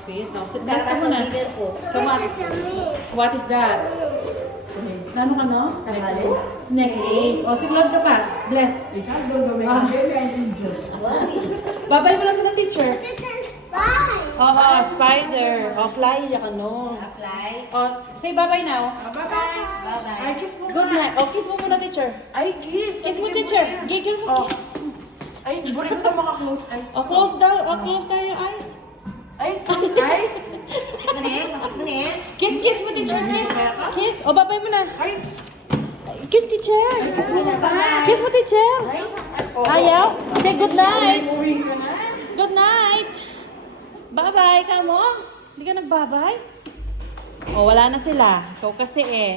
outfit. Now, bless ka muna. So, what is that? Gano'n ka, no? Necklace. O, siglod ka pa. Bless. Babay mo lang sa teacher. Oo, spider. O, fly. Ano? O, say bye-bye now. Ay, kiss mo. Good night. O, kiss mo muna, teacher. Ay, kiss. Kiss mo, teacher. Kiss mo, kiss. Ay, burin ko maka-close eyes. O, close daw. O, close daw yung eyes. Ay, close eyes. Kiss mo, teacher. Kiss. O, babay mo na. Ay, Kiss, teacher. Kiss mo, teacher. Ayaw? Say good night. uwi ka na. Good night. Bye-bye, kamo. Hindi ka nagbabay? O, wala na sila. Ikaw kasi eh.